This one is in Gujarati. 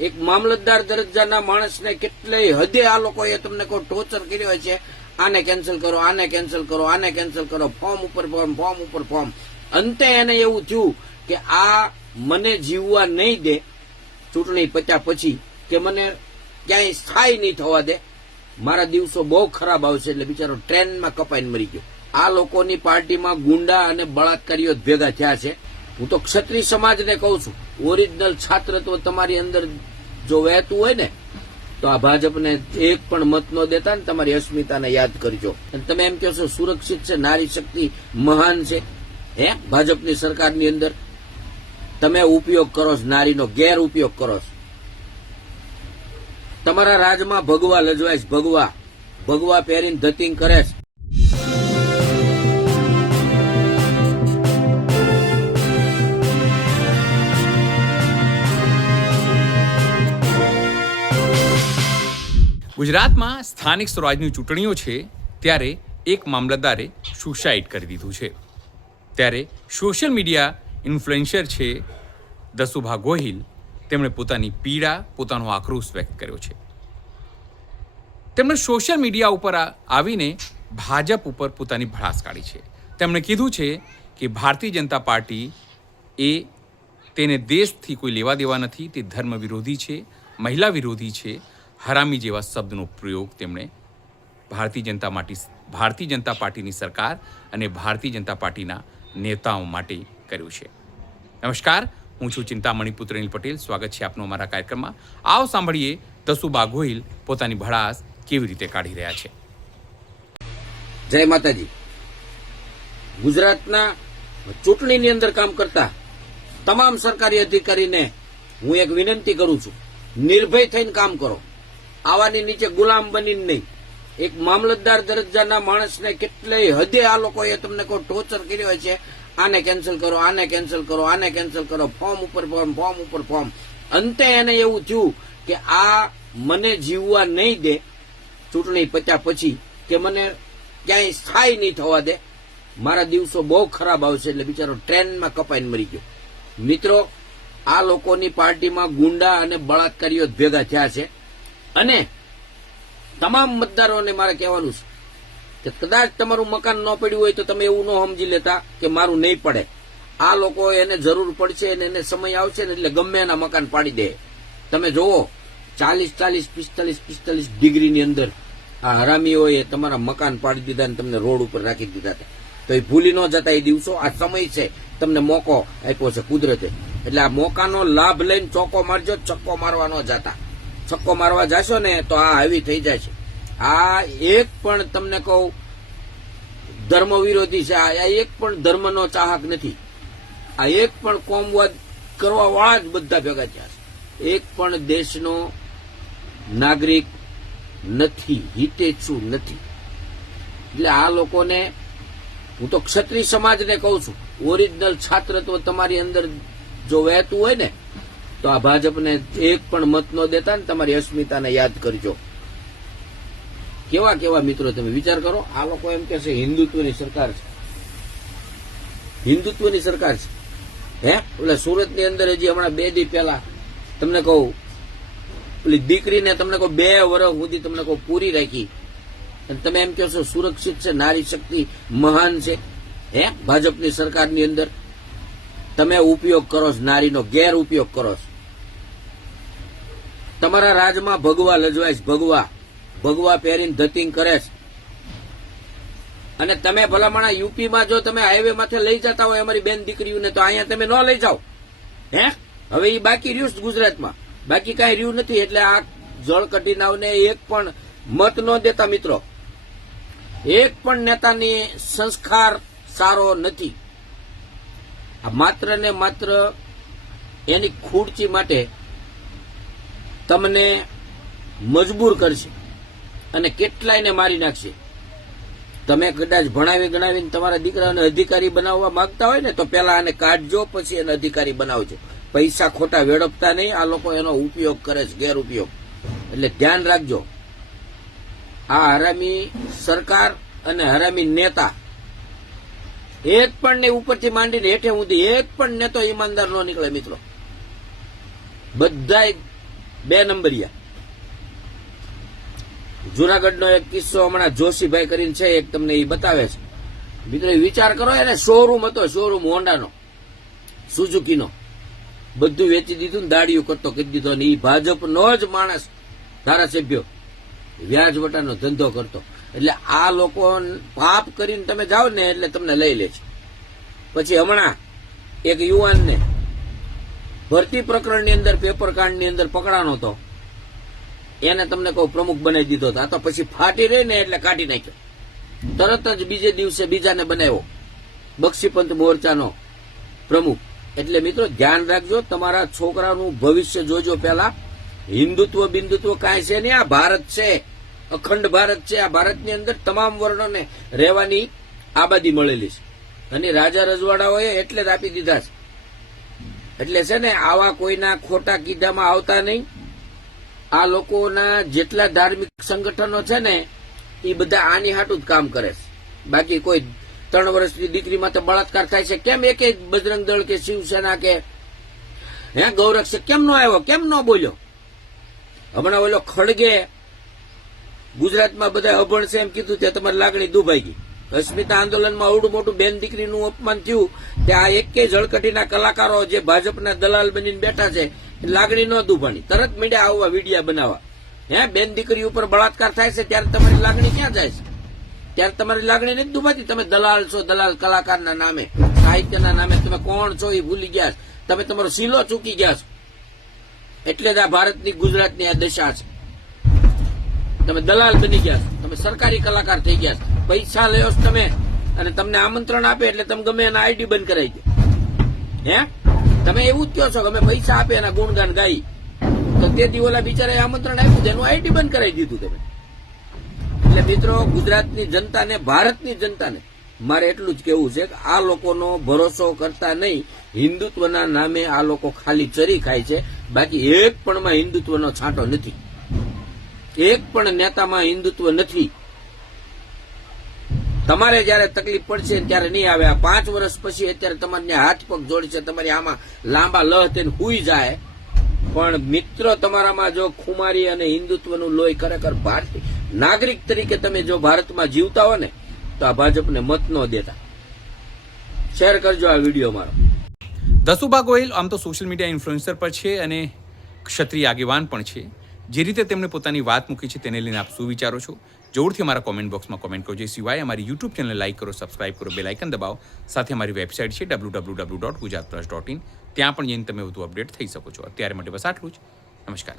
એક મામલતદાર દરજ્જાના માણસને કેટલી હદે આ લોકોએ તમને કોઈ ટોર્ચર કર્યો છે. આને કેન્સલ કરો, આને કેન્સલ કરો, આને કેન્સલ કરો, ફોર્મ ઉપર ફોર્મ, ફોર્મ ઉપર ફોર્મ. અંતે એને એવું થયું કે આ મને જીવવા નહીં દે ચૂંટણી પત્યા પછી, કે મને ક્યાંય સ્થાયી નહીં થવા દે, મારા દિવસો બહુ ખરાબ આવશે. એટલે બિચારો ટ્રેનમાં કપાઈને મરી ગયો. આ લોકોની પાર્ટીમાં ગુંડા અને બળાત્કારીઓ જ ભેગા થયા છે. હું તો ક્ષત્રિય સમાજને કહું છું, ઓરિજિનલ છાત્રત્વ તમારી અંદર જો વહેતું હોય ને તો આ ભાજપને એક પણ મત ન દેતા ને તમારી અસ્મિતાને યાદ કરજો. અને તમે એમ કહો છો સુરક્ષિત છે, નારી શક્તિ મહાન છે. ભાજપની સરકારની અંદર તમે ઉપયોગ કરો છો, નારીનો ગેર ઉપયોગ કરો છો. તમારા રાજમાં ભગવા લજવાય છે, ભગવા પહેરીને ધતિંગ કરે છે. ગુજરાતમાં સ્થાનિક સ્વરાજની ચૂંટણીઓ છે ત્યારે એક મામલતદારે સુસાઇડ કરી દીધું છે. ત્યારે સોશિયલ મીડિયા ઇન્ફ્લુએન્સર છે દસુભા ગોહિલ, તેમણે પોતાની પીડા, પોતાનો આક્રોશ વ્યક્ત કર્યો છે. તેમણે સોશિયલ મીડિયા ઉપર આવીને ભાજપ ઉપર પોતાની ભડાસ કાઢી છે. તેમણે કીધું છે કે ભારતીય જનતા પાર્ટી એ તેને દેશથી કોઈ લેવા દેવા નથી, તે ધર્મ વિરોધી છે, મહિલા વિરોધી છે, હરામી જેવા શબ્દનો પ્રયોગ તેમણે ભારતીય જનતા પાર્ટીની સરકાર અને ભારતીય જનતા પાર્ટીના નેતાઓ માટે કર્યું છે. નમસ્કાર, હું છું ચિંતામણી પુત્ર અનિલ પટેલ. સ્વાગત છે આપનું અમારા કાર્યક્રમમાં. આવો સાંભળીએ દસુભા ગોહિલ પોતાની ભડાસ કેવી રીતે કાઢી રહ્યા છે. જય માતાજી. ગુજરાતના ચૂંટણીની અંદર કામ કરતા તમામ સરકારી અધિકારીને હું એક વિનંતી કરું છું, નિર્ભય થઈને કામ કરો. આવાની નીચે ગુલામ બનીને નહીં. એક મામલતદાર દરજ્જાના માણસને કેટલી હદે આ લોકોએ તમને કોઈ ટોર્ચર કર્યો છે. આને કેન્સલ કરો, આને કેન્સલ કરો, આને કેન્સલ કરો, ફોર્મ ઉપર ફોર્મ, ફોર્મ ઉપર ફોર્મ. અંતે એને એવું થયું કે આ મને જીવવા નહીં દે ચૂંટણી પત્યા પછી, કે મને ક્યાંય સ્થાયી નહીં થવા દે, મારા દિવસો બહુ ખરાબ આવશે. એટલે બિચારો ટ્રેનમાં કપાઈને મરી ગયો. મિત્રો, આ લોકોની પાર્ટીમાં ગુંડા અને બળાત્કારીઓ જ ભેગા થયા છે. અને તમામ મતદારોને મારે કહેવાનું છે કે કદાચ તમારું મકાન ન પડ્યું હોય તો તમે એવું ન સમજી લેતા કે મારું નહીં પડે. આ લોકો એને જરૂર પડશે અને એને સમય આવશે ને એટલે ગમે એના મકાન પાડી દે. તમે જોવો 40, 45 ડિગ્રીની અંદર આ હરામીઓએ તમારા મકાન પાડી દીધા ને તમને રોડ ઉપર રાખી દીધા હતા. તો એ ભૂલી ન જતા એ દિવસો. આ સમય છે, તમને મોકો આપ્યો છે કુદરતે, એટલે આ મોકાનો લાભ લઈને ચોકો મારજો, ચક્કો મારવા ન જતા. છક્કો મારવા જશો ને તો આ આવી થઈ જાય છે. આ એક પણ તમને કહું ધર્મ વિરોધી છે, આ એક પણ ધર્મનો ચાહક નથી, આ એક પણ કોમવાદ કરવા વાળા જ બધા ભેગા થયા છે. એક પણ દેશનો નાગરિક નથી, હિતેચ્છુ નથી. એટલે આ લોકોને હું તો ક્ષત્રિય સમાજને કહું છું, ઓરિજિનલ છાત્રત્વ તમારી અંદર જો વહેતું હોય ને તો આ ભાજપને એક પણ મત ન દેતા ને તમારી અસ્મિતાને યાદ કરજો. કેવા કેવા મિત્રો, તમે વિચાર કરો. આ લોકો એમ કે છે હિન્દુત્વની સરકાર છે, હિન્દુત્વની સરકાર છે. એટલે સુરતની અંદર હજી હમણાં 2 દી પહેલા તમને કહું, પેલી દીકરીને તમને કહું 2 વર્ષ સુધી તમને કહું પૂરી રાખી, અને તમે એમ કહો છો સુરક્ષિત છે, નારી શક્તિ મહાન છે. ભાજપની સરકારની અંદર તમે ઉપયોગ કરો છો, નારીનો ગેર ઉપયોગ કરો છો. તમારા રાજમાં ભગવા લજવાય છે, ભગવા પહેરીને ધતિંગ કરે છે. અને તમે ભલામણા યુપીમાં જો તમે હાઈવે માથે લઈ જતા હોય અમારી બેન દીકરીઓને, તો અહીંયા તમે ન લઈ જાઓ. હવે એ બાકી રહ્યું છે ગુજરાતમાં, બાકી કાંઈ રહ્યું નથી. એટલે આ જળ કઢીનાવને એક પણ મત ન દેતા મિત્રો. એક પણ નેતાની સંસ્કાર સારો નથી. આ માત્ર ને માત્ર એની ખુરચી માટે તમને મજબૂર કરશે અને કેટલાયને મારી નાખશે. તમે કદાચ ભણાવી ગણાવીને તમારા દીકરાને અધિકારી બનાવવા માંગતા હોય ને તો પેલા આને કાઢજો, પછી એને અધિકારી બનાવજો. પૈસા ખોટા વેડપતા નહીં. આ લોકો એનો ઉપયોગ કરે છે, ગેર ઉપયોગ. એટલે ધ્યાન રાખજો. આ હરામી સરકાર અને હરામી નેતા એક પણ ને ઉપરથી માંડીને હેઠે સુધી એક પણ નેતો ઈમાનદાર ન નીકળે મિત્રો. બધાય 2 નંબરિયા. જુનાગઢનો એક કિસ્સો હમણાં જોશીભાઈ કરીને છે, એક તમને એ બતાવે છે. મિત્રો વિચાર કરો, એને શોરૂમ હતો, શોરૂમ હોન્ડાનો, સુઝુકીનો, બધું વેચી દીધું ને દાડિયું કરતો કરી દીધો. ને એ ભાજપનો જ માણસ, ધારાસભ્યો, વ્યાજ વટાનો ધંધો કરતો. એટલે આ લોકો પાપ કરીને તમે જાઓ ને એટલે તમને લઈ લે છે. પછી હમણાં એક યુવાનને ભરતી પ્રકરણની અંદર, પેપર કાંડની અંદર પકડાનો હતો, એને તમને કહું પ્રમુખ બનાવી દીધો હતો. આ તો પછી ફાટી રહી ને એટલે કાઢી નાખ્યો. તરત જ બીજે દિવસે બીજાને બનાવ્યો બક્ષીપંથ મોરચાનો પ્રમુખ. એટલે મિત્રો ધ્યાન રાખજો, તમારા છોકરાનું ભવિષ્ય જોજો. પેલા હિન્દુત્વ બિંદુત્વ કાંઈ છે નહીં. આ ભારત છે, અખંડ ભારત છે. આ ભારતની અંદર તમામ વર્ણોને રહેવાની આબાદી મળેલી છે, અને રાજા રજવાડાઓએ એટલે જ આપી દીધા છે. એટલે છે ને આવા કોઈના ખોટા કીધામાં આવતા નહીં. આ લોકોના જેટલા ધાર્મિક સંગઠનો છે ને એ બધા આની હાટું જ કામ કરે છે. બાકી કોઈ 3 વર્ષની દીકરીમાં તો બળાત્કાર થાય છે, કેમ એક બજરંગ દળ કે શિવસેના કે ગૌરક્ષક કેમ નો આવ્યો, કેમ નો બોલ્યો? હમણાં ઓલો ખડગે ગુજરાતમાં બધા અભણ છે એમ કીધું, ત્યાં તમારી લાગણી દુભાઈ ગઈ. અસ્મિતા આંદોલનમાં અવડું મોટું બેન દીકરીનું અપમાન થયું, ત્યાં આ એકેય ઝળકટીના કલાકારો જે ભાજપના દલાલ બનીને બેઠા છે, લાગણી ન દુભાણી, તરત મીડિયા આવવા વિડીયા બનાવવા. બેન દીકરી ઉપર બળાત્કાર થાય છે ત્યારે તમારી લાગણી ક્યાં જાય છે? ત્યારે તમારી લાગણી નથી દુભાતી. તમે દલાલ છો, દલાલ કલાકારના નામે, સાહિત્યના નામે તમે કોણ છો એ ભૂલી ગયા છો. તમે તમારો શીલો ચૂકી ગયા છો. એટલે જ આ ભારતની, ગુજરાતની આ દશા છે. તમે દલાલ બની ગયા છો, તમે સરકારી કલાકાર થઈ ગયા છો. પૈસા લ્યો છો તમે, અને તમને આમંત્રણ આપે એટલે તમે ગમે એના આઈડી બંધ કરાવી દો. તમે એવું જ કહો છો કે અમે પૈસા આપે એના ગુણગાન ગાઈ, તો તેથી ઓલા બિચારાએ આમંત્રણ આપ્યું, એનું આઈડી બંધ કરાવી દીધું તમે. એટલે મિત્રો ગુજરાતની જનતાને, ભારતની જનતાને મારે એટલું જ કેવું છે કે આ લોકોનો ભરોસો કરતા નહીં. હિન્દુત્વના નામે આ લોકો ખાલી ચરી ખાય છે, બાકી એક પણમાં હિન્દુત્વનો છાંટો નથી, એક પણ નેતામાં હિન્દુત્વ નથી. તમારે જયારે તકલીફ પડશે ત્યારે નહીં આવે. આ 5 વર્ષ પછી અત્યારે તમારે હાથ પગ જોડશે, તમારી આમાં લાંબા લહ થઈને હુઈ જાય. પણ મિત્રો તમારામાં જો ખુમારી અને હિન્દુત્વનું લોહી ખરેખર ભારતીય નાગરિક તરીકે તમે જો ભારતમાં જીવતા હો ને, તો આ ભાજપને મત ન દેતા. શેર કરજો આ વિડીયો મારો. દસુભા ગોહિલ આમ તો સોશિયલ મીડિયા ઇન્ફ્લુએન્સર પર છે અને ક્ષત્રિય આગેવાન પણ છે. જે રીતે તેમણે પોતાની વાત મૂકી છે તેને લઈને આપ શું વિચારો છો? જરૂરથી અમારા કોમેન્ટ બોક્સમાં કોમેન્ટ કરજો. એ સિવાય અમારી યુટ્યુબ ચેનલ લાઈક કરો, સબસ્ક્રાઇબ કરો, બેલ આઇકન દબાવો. સાથે અમારી વેબસાઇટ છે www.gujaratplus.in, ત્યાં પણ જઈને તમે વધુ અપડેટ થઈ શકો છો. અત્યારે માટે બસ આટલું જ. નમસ્કાર.